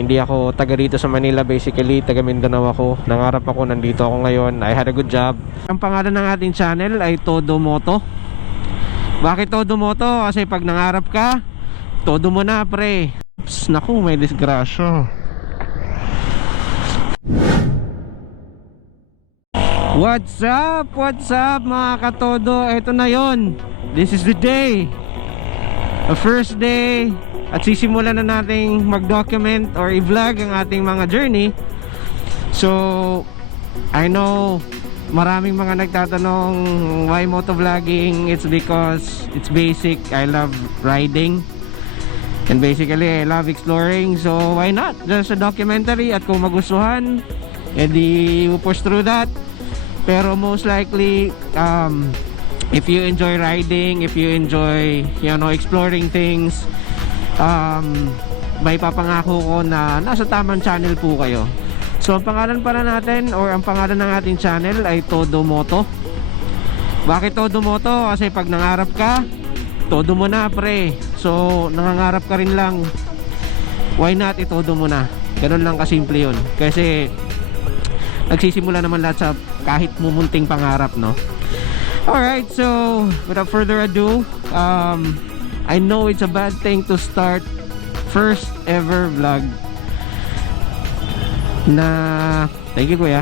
hindi ako taga dito sa Manila. Basically, taga Mindanao ako. Nangarap ako, nandito ako ngayon. I had a good job. Ang pangalan ng ating channel ay Todo Moto. Bakit Todo Moto? Kasi pag nangarap ka, todo mo na, pre. Oops, naku, may disgrasya. What's up? What's up mga katodo? Ito na yon. This is the day. The first day. At sisimulan na nating mag-document or i-vlog ang ating mga journey. So, I know maraming mga nagtatanong why motovlogging. It's because it's basic. I love riding. And basically, I love exploring. So, why not? Just a documentary. At kung magustuhan, edi we'll push through that. Pero most likely, if you enjoy riding, if you enjoy, you know, exploring things, may papangako ko na nasa tamang channel po kayo. So ang pangalan pala natin, or ang pangalan ng ating channel ay Todo Moto. Bakit Todo Moto? Kasi pag nangarap ka, todo mo na, pre. So nangangarap ka rin lang, why not itodo mo na? Ganun lang kasimple yun. Kasi nagsisimula naman lahat sa kahit mumunting pangarap, no? Alright, so without further ado, I know it's a bad thing to start first ever vlog na, thank you kuya,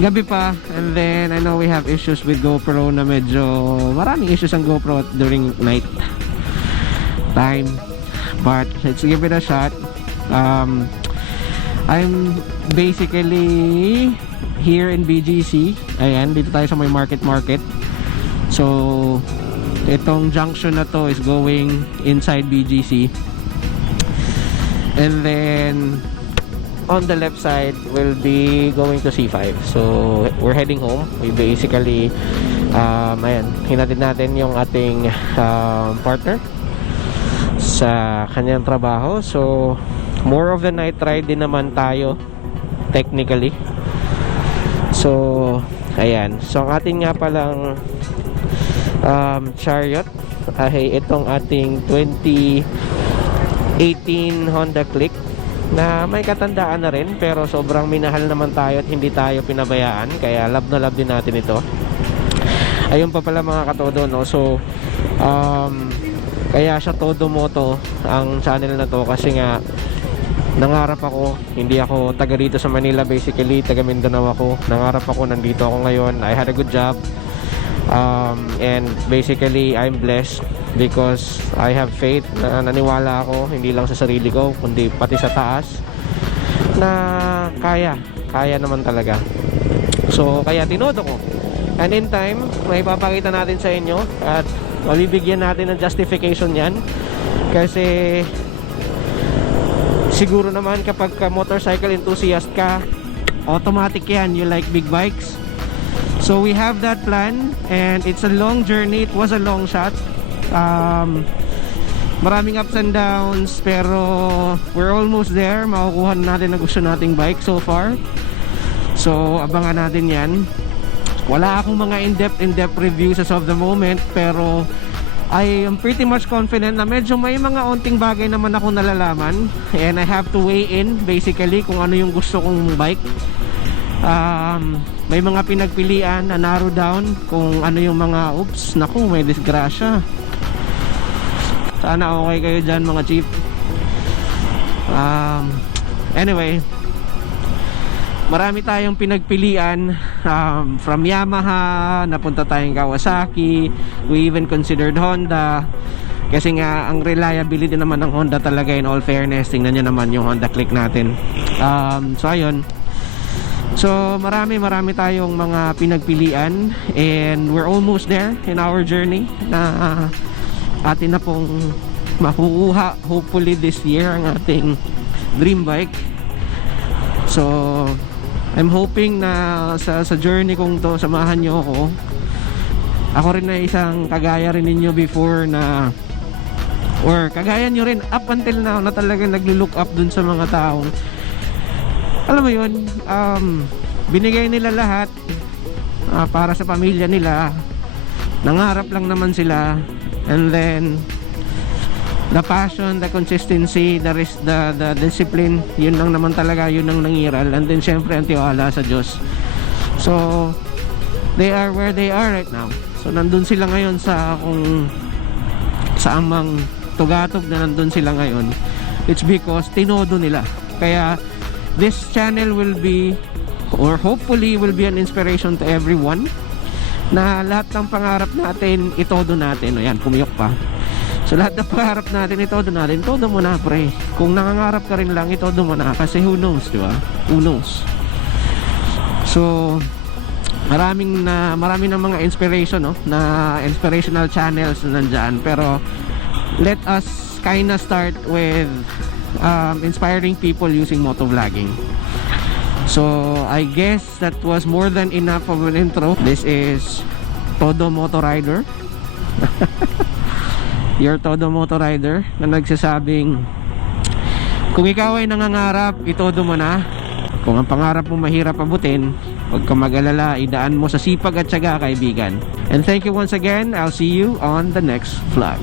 gabi pa. And then I know we have issues with GoPro na medyo maraming issues ang GoPro during night time, but let's give it a shot. I'm basically here in BGC. Ayan, dito tayo sa may market. So itong junction na to is going inside BGC, and then on the left side will be going to C5. So we're heading home. We basically ayan, hinatid natin yung ating partner sa kanyang trabaho. So more of the night ride din naman tayo technically. So ayan, so ang ating nga palang Chariot ay itong ating 2018 Honda Click na may katandaan na rin, pero sobrang minahal naman tayo at hindi tayo pinabayaan, kaya love na love din natin ito. Ayun pa pala mga katodo, no? So kaya siya Todo Moto ang channel na to, kasi nga nangarap ako, hindi ako taga dito sa Manila. Basically, taga Mindanao ako. Nangarap ako, nandito ako ngayon. I had a good job. And basically I'm blessed because I have faith, na naniwala ako hindi lang sa sarili ko kundi pati sa taas na kaya naman talaga. So kaya tinodo ko, and in time may papakita natin sa inyo at bibigyan natin ng justification yan, kasi siguro naman kapag ka motorcycle enthusiast ka, automatic yan, you like big bikes. So we have that plan, and it's a long journey. It was a long shot. Maraming ups and downs, pero we're almost there. Makukuha natin ang gusto nating bike so far. So abangan natin yan. Wala akong mga in-depth reviews as of the moment, pero I am pretty much confident na medyo may mga onting bagay naman ako nalalaman, and I have to weigh in basically kung ano yung gusto kong bike. May mga pinagpilian na narrow down kung ano yung mga, oops, naku, may disgrasya. Sana okay kayo dyan mga chief. Anyway, marami tayong pinagpilian, from Yamaha, napunta tayong Kawasaki, we even considered Honda, kasi nga ang reliability naman ng Honda talaga, in all fairness. Tingnan nyo naman yung Honda Click natin. So ayun, so marami tayong mga pinagpilian, and we're almost there in our journey na atin na pong makukuha hopefully this year ang ating dream bike. So I'm hoping na sa journey kong to, samahan nyo ako. Ako rin na isang kagaya rin ninyo before na, or kagaya nyo rin up until now, na talagang naglo-look up dun sa mga taong, alam mo yun, binigay nila lahat para sa pamilya nila. Nangarap lang naman sila, and then The passion, the consistency, the discipline, yun lang naman talaga, yun ang nangiral. And then syempre ang tiwala sa Diyos. So they are where they are right now. So nandun sila ngayon sa amang tugatog na nandun sila ngayon. It's because tinodo nila. Kaya this channel will be, or hopefully will be, an inspiration to everyone, na lahat ng pangarap natin itodo natin. O yan, pumiyok pa. So lahat ng pangarap natin itodo natin, todo mo na, pre. Kung nangangarap ka rin lang, itodo mo na, kasi who knows, di ba? Who knows? So marami ng mga inspiration, no, na inspirational channels na nandyan. Pero let us kinda start with inspiring people using motovlogging. So I guess that was more than enough of an intro. This is Todo Moto Rider. Your Todo Moto Rider na nagsasabing, kung ikaw ay nangangarap, itodo mo na. Kung ang pangarap mo mahirap abutin, huwag kang mag-alala, idaan mo sa sipag at tiyaga, kaibigan. And thank you once again. I'll see you on the next vlog.